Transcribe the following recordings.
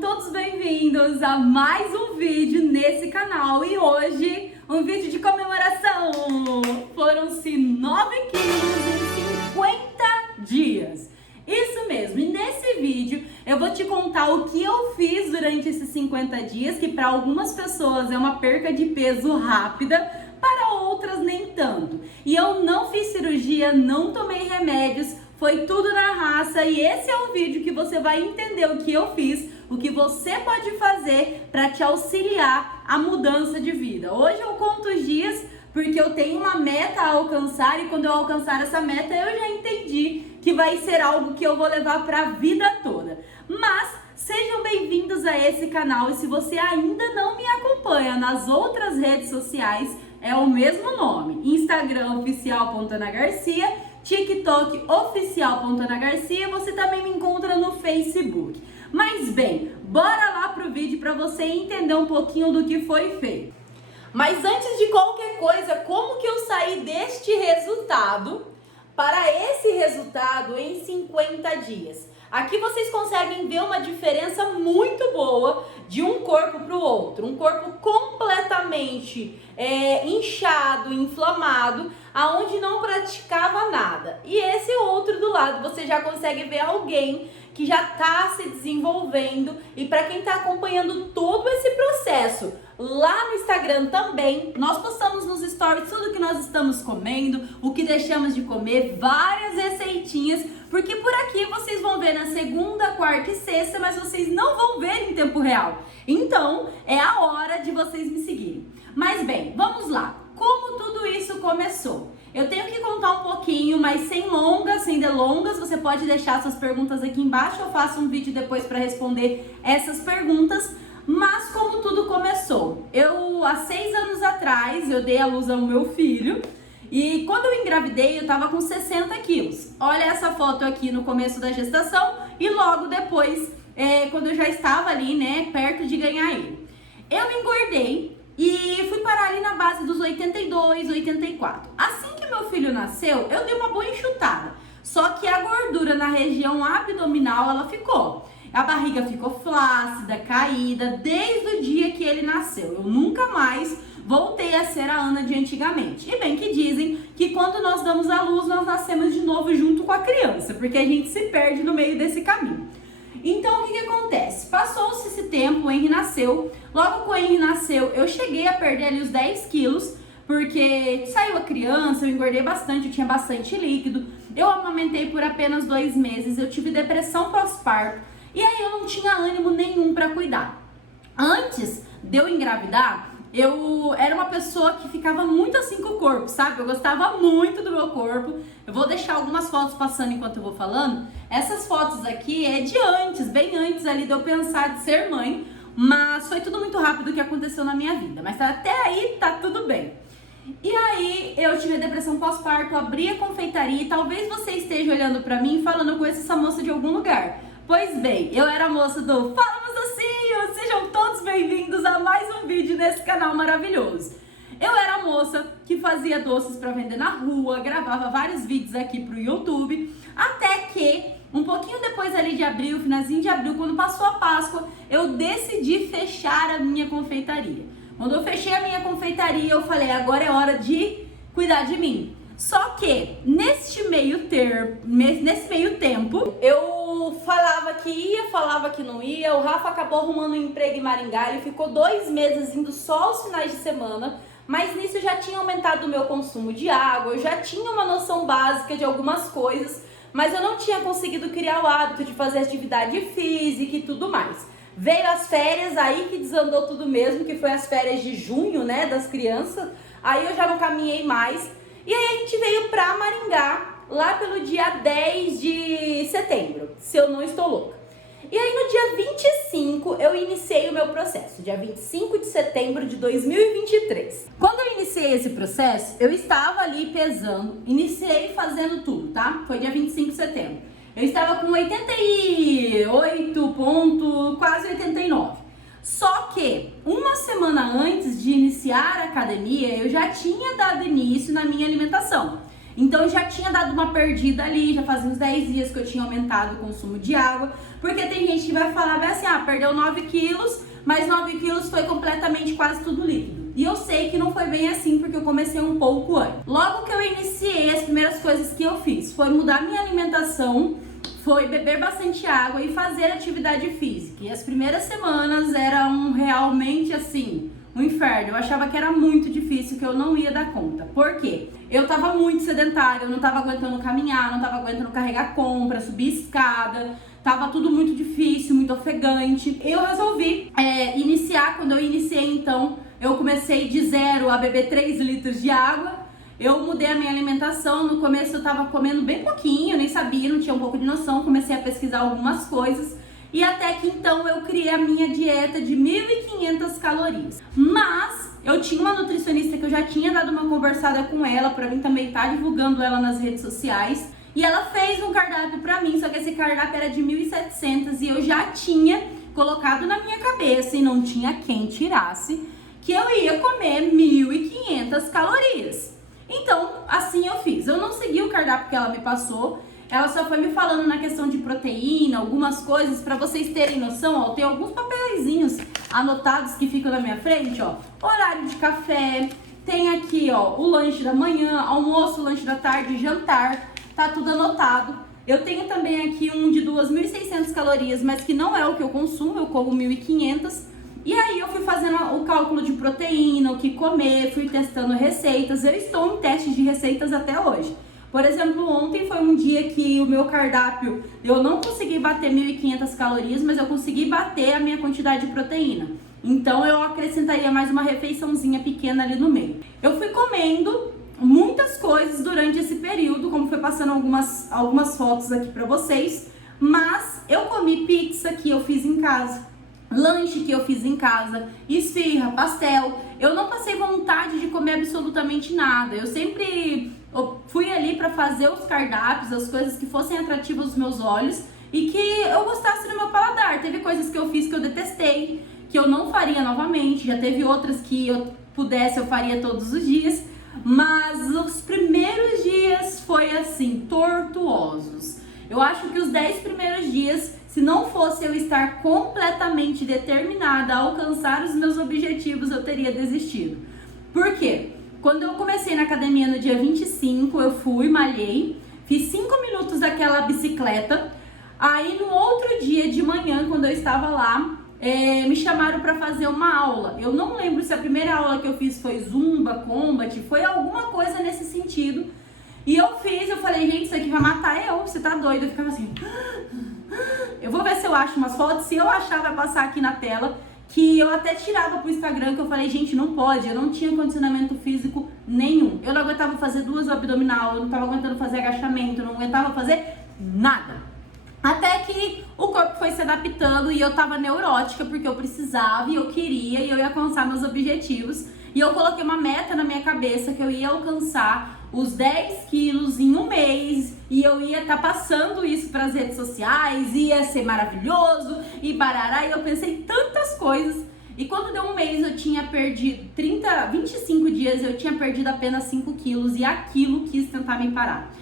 todos bem-vindos a mais um vídeo nesse canal. E hoje, um vídeo de comemoração. Foram-se 9 quilos em 50 dias. Isso mesmo, e nesse vídeo eu vou te contar o que eu fiz durante esses 50 dias, que para algumas pessoas é uma perca de peso rápida, para outras nem tanto. E eu não fiz cirurgia, não tomei remédios, foi tudo na raça, e esse é o vídeo que você vai entender o que eu fiz, o que você pode fazer para te auxiliar a mudança de vida. Hoje eu conto os dias porque eu tenho uma meta a alcançar, e quando eu alcançar essa meta eu já entendi que vai ser algo que eu vou levar para a vida toda. Mas sejam bem-vindos a esse canal, e se você ainda não me acompanha nas outras redes sociais, é o mesmo nome: Instagram oficial.anagarcia, TikTok oficial.anagarcia, você também me encontra no Facebook. Mas bem, bora lá pro vídeo para você entender um pouquinho do que foi feito. Mas antes de qualquer coisa, como que eu saí deste resultado para esse resultado em 50 dias? Aqui vocês conseguem ver uma diferença muito boa de um corpo para o outro. Um corpo completamente inchado, inflamado, aonde não praticava nada. E esse outro do lado, você já consegue ver alguém que já está se desenvolvendo. E para quem está acompanhando todo esse processo, lá no Instagram também, nós postamos nos stories tudo que nós estamos comendo, o que deixamos de comer, várias receitinhas, porque por aqui vocês vão ver na segunda, quarta e sexta, mas vocês não vão ver em tempo real. Então, é a hora de vocês me seguirem. Mas bem, vamos lá. Como tudo isso começou? Eu tenho que contar um pouquinho, mas sem delongas, você pode deixar suas perguntas aqui embaixo, eu faço um vídeo depois para responder essas perguntas. Mas como tudo começou? Há 6 anos atrás, eu dei à luz ao meu filho, e quando eu engravidei, eu tava com 60 quilos. Olha essa foto aqui no começo da gestação e logo depois, quando eu já estava ali, né, perto de ganhar ele. Eu engordei e fui parar ali na base dos 82, 84. Assim que meu filho nasceu, eu dei uma boa enxutada. Só que a gordura na região abdominal, ela ficou. A barriga ficou flácida, caída, desde o dia que ele nasceu. Eu nunca mais voltei a ser a Ana de antigamente. E bem que dizem que quando nós damos à luz, nós nascemos de novo junto com a criança, porque a gente se perde no meio desse caminho. Então, o que acontece? Passou-se esse tempo, o Henry nasceu. Logo que o Henry nasceu, eu cheguei a perder ali os 10 quilos, porque saiu a criança, eu engordei bastante, eu tinha bastante líquido. Eu amamentei por apenas 2 meses, eu tive depressão pós-parto, e aí eu não tinha ânimo nenhum para cuidar. Antes de eu engravidar, eu era uma pessoa que ficava muito assim com o corpo, sabe? Eu gostava muito do meu corpo. Eu vou deixar algumas fotos passando enquanto eu vou falando. Essas fotos aqui é de antes, bem antes ali de eu pensar de ser mãe, mas foi tudo muito rápido o que aconteceu na minha vida. Mas até aí tá tudo bem. E aí eu tive depressão pós-parto, abri a confeitaria, e talvez você esteja olhando pra mim falando: eu conheço essa moça de algum lugar. Pois bem, eu era a moça do Fala Meus Docinhos! Sejam todos bem-vindos a mais um vídeo nesse canal maravilhoso. Eu era a moça que fazia doces para vender na rua, gravava vários vídeos aqui pro YouTube, até que um pouquinho depois ali de abril, finalzinho de abril, quando passou a Páscoa, eu decidi fechar a minha confeitaria. Quando eu fechei a minha confeitaria, eu falei: agora é hora de cuidar de mim. Só que nesse meio tempo, eu falava que ia, falava que não ia. O Rafa acabou arrumando um emprego em Maringá, ele ficou 2 meses indo só aos finais de semana. Mas nisso eu já tinha aumentado o meu consumo de água, eu já tinha uma noção básica de algumas coisas, mas eu não tinha conseguido criar o hábito de fazer atividade física e tudo mais. Veio as férias, aí que desandou tudo mesmo, que foi as férias de junho, né, das crianças. Aí eu já não caminhei mais. E aí a gente veio pra Maringá lá pelo dia 10 de setembro, se eu não estou louca. E aí no dia 25 eu iniciei o meu processo, dia 25 de setembro de 2023. Quando eu iniciei esse processo, eu estava ali pesando, iniciei fazendo tudo, tá? Foi dia 25 de setembro. Eu estava com 88 ponto, quase 89. Só que uma semana antes de iniciar a academia, eu já tinha dado início na minha alimentação. Então eu já tinha dado uma perdida ali, já fazia uns 10 dias que eu tinha aumentado o consumo de água. Porque tem gente que vai falar, vai assim, perdeu 9 quilos, mas 9 quilos foi completamente quase tudo líquido. E eu sei que não foi bem assim, porque eu comecei um pouco antes. Logo que eu iniciei, as primeiras coisas que eu fiz foi mudar minha alimentação, foi beber bastante água e fazer atividade física. E as primeiras semanas eram realmente assim, um inferno. Eu achava que era muito difícil, que eu não ia dar conta. Por quê? Eu tava muito sedentária, eu não tava aguentando caminhar, não tava aguentando carregar compra, subir escada. Tava tudo muito difícil, muito ofegante. Eu resolvi iniciar. Quando eu iniciei, então, eu comecei de 0 a beber 3 litros de água. Eu mudei a minha alimentação. No começo eu tava comendo bem pouquinho, eu nem sabia, não tinha um pouco de noção. Comecei a pesquisar algumas coisas. E até que então eu criei a minha dieta de 1.500 calorias. Mas eu tinha uma nutricionista que eu já tinha dado uma conversada com ela, pra mim também tá divulgando ela nas redes sociais. E ela fez um cardápio pra mim, só que esse cardápio era de 1.700 e eu já tinha colocado na minha cabeça, e não tinha quem tirasse, que eu ia comer 1.500 calorias. Então, assim eu fiz. Eu não segui o cardápio que ela me passou, ela só foi me falando na questão de proteína, algumas coisas, pra vocês terem noção, ó. Tem alguns papeizinhos anotados que ficam na minha frente, ó. Horário de café, tem aqui, ó, o lanche da manhã, almoço, lanche da tarde, jantar. Tá tudo anotado. Eu tenho também aqui um de 2.600 calorias, mas que não é o que eu consumo, eu como 1.500. E aí eu fui fazendo o cálculo de proteína, o que comer, fui testando receitas. Eu estou em teste de receitas até hoje. Por exemplo, ontem foi um dia que o meu cardápio, eu não consegui bater 1.500 calorias, mas eu consegui bater a minha quantidade de proteína. Então eu acrescentaria mais uma refeiçãozinha pequena ali no meio. Eu fui comendo muitas coisas durante esse período, como foi passando algumas fotos aqui pra vocês, mas eu comi pizza que eu fiz em casa, lanche que eu fiz em casa, esfirra, pastel. Eu não passei vontade de comer absolutamente nada. Eu sempre fui ali pra fazer os cardápios, as coisas que fossem atrativas aos meus olhos e que eu gostasse do meu paladar. Teve coisas que eu fiz que eu detestei, que eu não faria novamente, já teve outras que eu pudesse, eu faria todos os dias. Mas os primeiros dias foi assim, tortuosos. Eu acho que os 10 primeiros dias, se não fosse eu estar completamente determinada a alcançar os meus objetivos, eu teria desistido. Por quê? Quando eu comecei na academia no dia 25, eu fui, malhei, fiz 5 minutos daquela bicicleta. Aí no outro dia de manhã, quando eu estava lá, me chamaram para fazer uma aula. Eu não lembro se a primeira aula que eu fiz foi Zumba, Combat, foi alguma coisa nesse sentido. E eu fiz, eu falei, gente, isso aqui vai matar eu, você tá doido? Eu ficava assim, eu vou ver se eu acho umas fotos, se eu achar vai passar aqui na tela, que eu até tirava pro Instagram, que eu falei, gente, não pode, eu não tinha condicionamento físico nenhum. Eu não aguentava fazer 2 abdominal, eu não tava aguentando fazer agachamento, eu não aguentava fazer nada. Até que o corpo foi se adaptando e eu tava neurótica porque eu precisava e eu queria e eu ia alcançar meus objetivos. E eu coloquei uma meta na minha cabeça que eu ia alcançar os 10 quilos em um mês e eu ia estar passando isso para as redes sociais, ia ser maravilhoso e barará. E eu pensei tantas coisas. E quando deu um mês eu tinha perdido 25 dias, eu tinha perdido apenas 5 quilos e aquilo quis tentar me parar.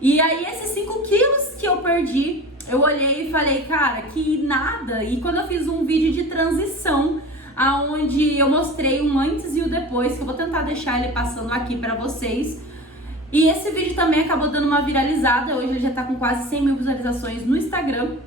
E aí esses 5 quilos que eu perdi, eu olhei e falei, cara, que nada. E quando eu fiz um vídeo de transição, aonde eu mostrei um antes e o depois, que eu vou tentar deixar ele passando aqui pra vocês. E esse vídeo também acabou dando uma viralizada, hoje ele já tá com quase 100 mil visualizações no Instagram.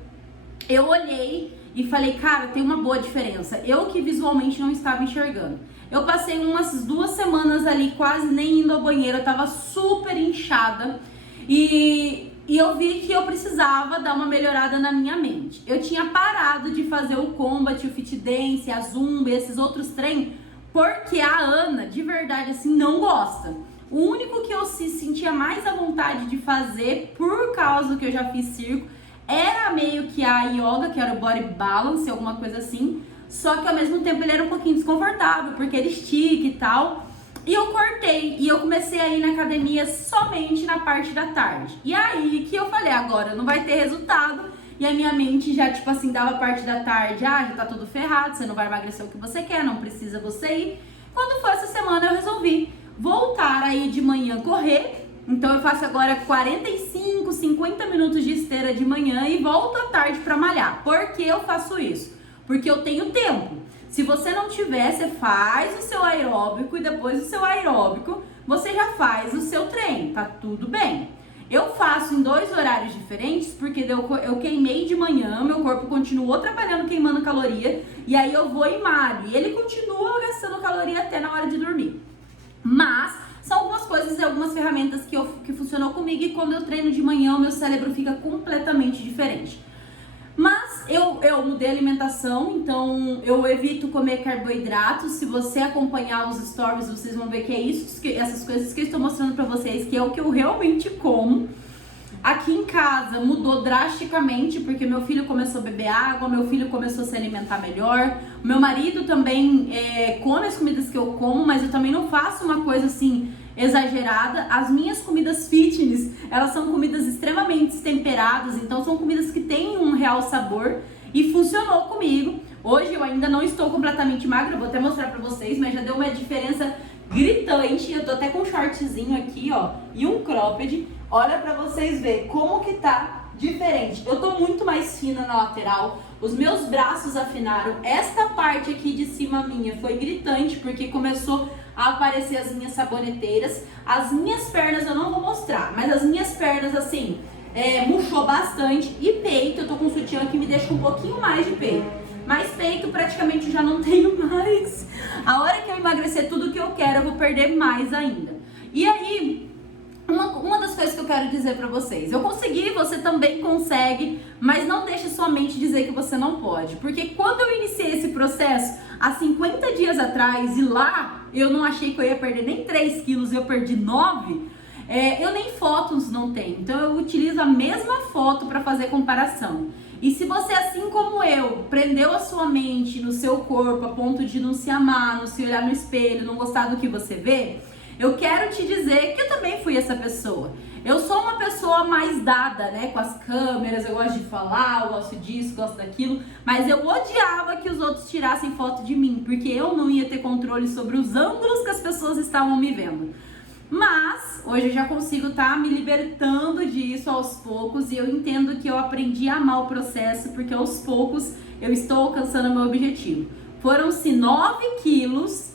Eu olhei e falei, cara, tem uma boa diferença. Eu que visualmente não estava enxergando. Eu passei umas 2 semanas ali quase nem indo ao banheiro, eu tava super inchada. E eu vi que eu precisava dar uma melhorada na minha mente. Eu tinha parado de fazer o Combat, o Fit Dance, a Zumba e esses outros treinos, porque a Ana, de verdade, assim, não gosta. O único que eu se sentia mais à vontade de fazer, por causa que eu já fiz circo, era meio que a yoga, que era o body balance, alguma coisa assim. Só que ao mesmo tempo ele era um pouquinho desconfortável, porque ele estica e tal. E eu cortei e eu comecei a ir na academia somente na parte da tarde. E aí que eu falei, agora não vai ter resultado. E a minha mente já, tipo assim, dava a parte da tarde, já tá tudo ferrado, você não vai emagrecer o que você quer, não precisa você ir. Quando foi essa semana eu resolvi voltar aí de manhã correr. Então eu faço agora 45, 50 minutos de esteira de manhã e volto à tarde para malhar. Por que eu faço isso? Porque eu tenho tempo. Se você não tiver, você faz o seu aeróbico e depois do seu aeróbico você já faz o seu treino, tá tudo bem. Eu faço em 2 horários diferentes porque eu queimei de manhã, meu corpo continuou trabalhando, queimando caloria, e aí eu vou e malho. E ele continua gastando caloria até na hora de dormir. Mas são algumas coisas e algumas ferramentas que funcionou comigo, e quando eu treino de manhã o meu cérebro fica completamente diferente. Mas eu mudei a alimentação, então eu evito comer carboidratos. Se você acompanhar os stories, vocês vão ver que é isso, essas coisas que eu estou mostrando pra vocês, que é o que eu realmente como. Aqui em casa mudou drasticamente, porque meu filho começou a beber água, meu filho começou a se alimentar melhor. O meu marido também come as comidas que eu como, mas eu também não faço uma coisa assim exagerada. As minhas comidas fitness, elas são comidas extremamente temperadas, então são comidas que têm um real sabor, e funcionou comigo. Hoje eu ainda não estou completamente magra, eu vou até mostrar pra vocês, mas já deu uma diferença gritante. Eu tô até com um shortzinho aqui, ó, e um cropped. Olha pra vocês verem como que tá diferente. Eu tô muito mais fina na lateral, os meus braços afinaram, esta parte aqui de cima minha foi gritante, porque começou a aparecer as minhas saboneteiras. As minhas pernas eu não vou mostrar, mas as minhas pernas assim, murchou bastante. E peito, eu tô com um sutiã que me deixa um pouquinho mais de peito, mas peito praticamente já não tenho mais. A hora que eu emagrecer tudo que eu quero, eu vou perder mais ainda. E aí, uma das coisas que eu quero dizer pra vocês, eu consegui, você também consegue, mas não deixe sua mente dizer que você não pode. Porque quando eu iniciei esse processo há 50 dias atrás, e lá eu não achei que eu ia perder nem 3 quilos, eu perdi 9, eu nem fotos não tenho. Então eu utilizo a mesma foto para fazer comparação. E se você, assim como eu, prendeu a sua mente no seu corpo a ponto de não se amar, não se olhar no espelho, não gostar do que você vê, eu quero te dizer que eu também fui essa pessoa. Eu sou uma pessoa mais dada, né, com as câmeras, eu gosto de falar, eu gosto disso, gosto daquilo, mas eu odiava que os outros tirassem foto de mim, porque eu não ia ter controle sobre os ângulos que as pessoas estavam me vendo. Mas hoje eu já consigo estar me libertando disso aos poucos, e eu entendo que eu aprendi a amar o processo, porque aos poucos eu estou alcançando o meu objetivo. Foram-se 9 quilos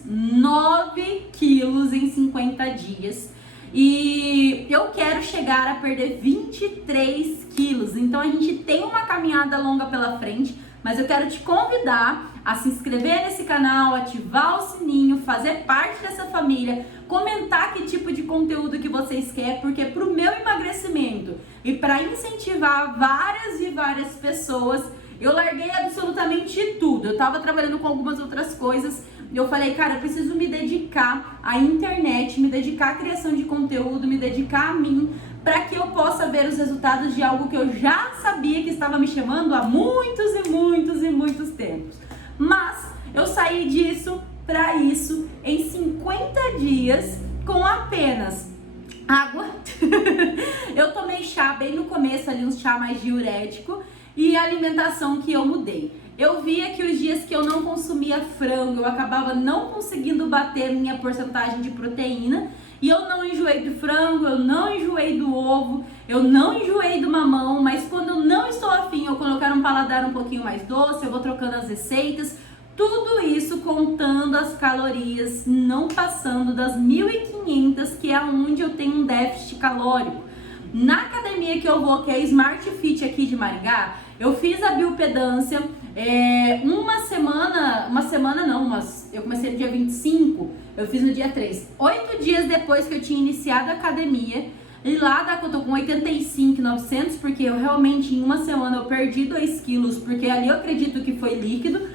em 50 dias. E eu quero chegar a perder 23 quilos. Então a gente tem uma caminhada longa pela frente, mas eu quero te convidar a se inscrever nesse canal, ativar o sininho, fazer parte dessa família, comentar que tipo de conteúdo que vocês querem, porque pro meu emagrecimento e para incentivar várias e várias pessoas, eu larguei absolutamente tudo. Eu tava trabalhando com algumas outras coisas. Eu falei, cara, eu preciso me dedicar à internet, me dedicar à criação de conteúdo, me dedicar a mim, para que eu possa ver os resultados de algo que eu já sabia que estava me chamando há muitos e muitos e muitos tempos. Mas eu saí disso para isso em 50 dias com apenas água. Eu tomei chá bem no começo ali, um chá mais diurético, e a alimentação que eu mudei. Eu via que os dias que eu não consumia frango, eu acabava não conseguindo bater minha porcentagem de proteína, e eu não enjoei do frango, eu não enjoei do ovo, eu não enjoei do mamão, mas quando eu não estou afim, ou quando eu quero um paladar um pouquinho mais doce, eu vou trocando as receitas, tudo isso contando as calorias, não passando das 1.500, que é onde eu tenho um déficit calórico. Na academia que eu vou, que é a Smart Fit aqui de Maringá, eu fiz a biopedância eu comecei no dia 25, eu fiz no dia 3. 8 dias depois que eu tinha iniciado a academia, e lá eu tô com 85,900, porque eu realmente em uma semana eu perdi 2 quilos, porque ali eu acredito que foi líquido.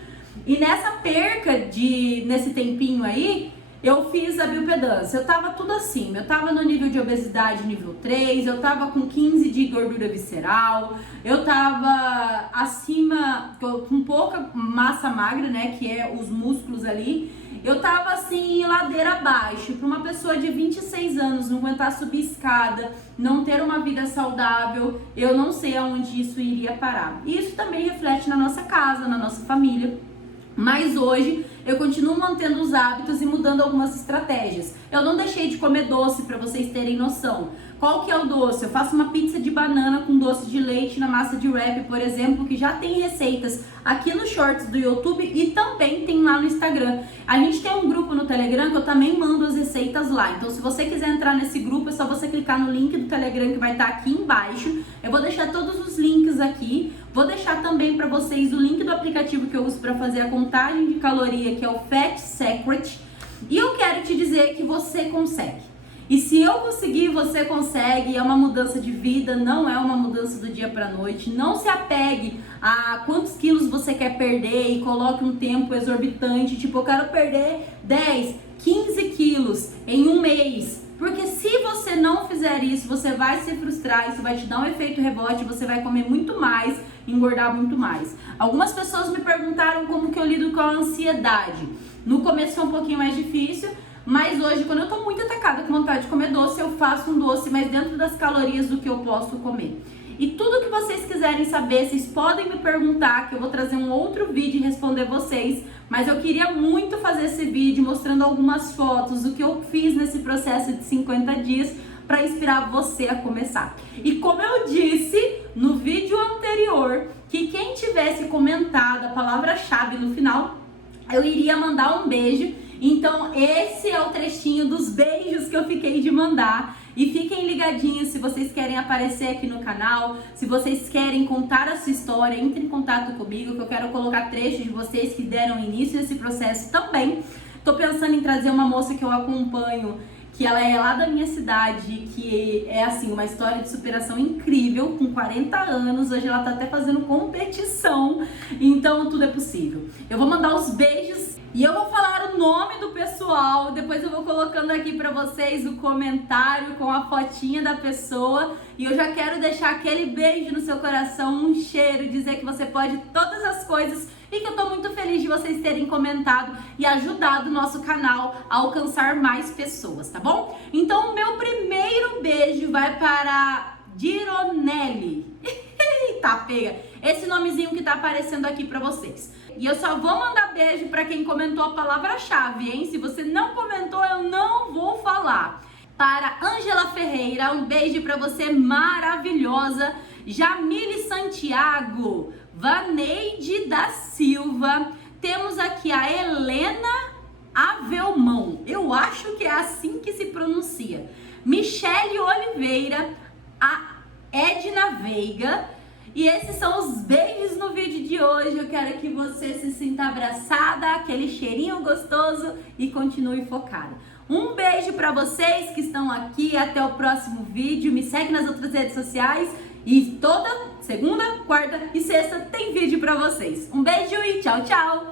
E nessa perca nesse tempinho aí, eu fiz a biopedância. Eu tava tudo acima, eu tava no nível de obesidade nível 3, eu tava com 15 de gordura visceral, eu tava acima, com pouca massa magra, né, que é os músculos ali. Eu tava assim, ladeira abaixo. Para uma pessoa de 26 anos não aguentar subir escada, não ter uma vida saudável, eu não sei aonde isso iria parar. E isso também reflete na nossa casa, na nossa família. Mas hoje eu continuo mantendo os hábitos e mudando algumas estratégias. Eu não deixei de comer doce, para vocês terem noção. Qual que é o doce? Eu faço uma pizza de banana com doce de leite na massa de wrap, por exemplo, que já tem receitas aqui no Shorts do YouTube e também tem lá no Instagram. A gente tem um grupo no Telegram que eu também mando as receitas lá. Então, se você quiser entrar nesse grupo, é só você clicar no link do Telegram que vai estar aqui embaixo. Eu vou deixar todos os links aqui. Vou deixar também para vocês o link do aplicativo que eu uso para fazer a contagem de caloria, que é o Fat Secret. E eu quero te dizer que você consegue. E se eu conseguir, você consegue. É uma mudança de vida, não é uma mudança do dia para noite. Não se apegue a quantos quilos você quer perder e coloque um tempo exorbitante. Tipo, eu quero perder 10, 15 quilos em um mês. Porque se você não fizer isso, você vai se frustrar, isso vai te dar um efeito rebote, você vai comer muito mais, engordar muito mais. Algumas pessoas me perguntaram como que eu lido com a ansiedade. No começo foi um pouquinho mais difícil, mas hoje, quando eu tô muito atacada com vontade de comer doce, eu faço um doce, mas dentro das calorias do que eu posso comer. E tudo que vocês quiserem saber, vocês podem me perguntar, que eu vou trazer um outro vídeo e responder vocês. Mas eu queria muito fazer esse vídeo mostrando algumas fotos do que eu fiz nesse processo de 50 dias para inspirar você a começar. E como eu disse no vídeo anterior, que quem tivesse comentado a palavra-chave no final, eu iria mandar um beijo. Então esse é o trechinho dos beijos que eu fiquei de mandar. E fiquem ligadinhos se vocês querem aparecer aqui no canal, se vocês querem contar a sua história, entre em contato comigo, que eu quero colocar trechos de vocês que deram início a esse processo também. Tô pensando em trazer uma moça que eu acompanho, que ela é lá da minha cidade, que é assim, uma história de superação incrível, com 40 anos, hoje ela tá até fazendo competição, então tudo é possível. Eu vou mandar os beijos e eu vou falar o nome do pessoal, depois eu vou colocando aqui pra vocês o comentário com a fotinha da pessoa e eu já quero deixar aquele beijo no seu coração, um cheiro, dizer que você pode todas as coisas e que eu tô muito feliz de vocês terem comentado e ajudado o nosso canal a alcançar mais pessoas, tá bom? Então o meu primeiro beijo vai para Dironelli. Eita, pega! Esse nomezinho que tá aparecendo aqui pra vocês. E eu só vou mandar beijo pra quem comentou a palavra-chave, hein? Se você não comentou, eu não vou falar. Para Ângela Ferreira, um beijo pra você maravilhosa. Jamile Santiago, Vaneide da Silva. Temos aqui a Helena Avelmão. Eu acho que é assim que se pronuncia. Michele Oliveira, a Edna Veiga. E esses são os beijos no vídeo de hoje. Eu quero que você se sinta abraçada, aquele cheirinho gostoso e continue focada. Um beijo para vocês que estão aqui. Até o próximo vídeo. Me segue nas outras redes sociais. E toda segunda, quarta e sexta tem vídeo para vocês. Um beijo e tchau, tchau!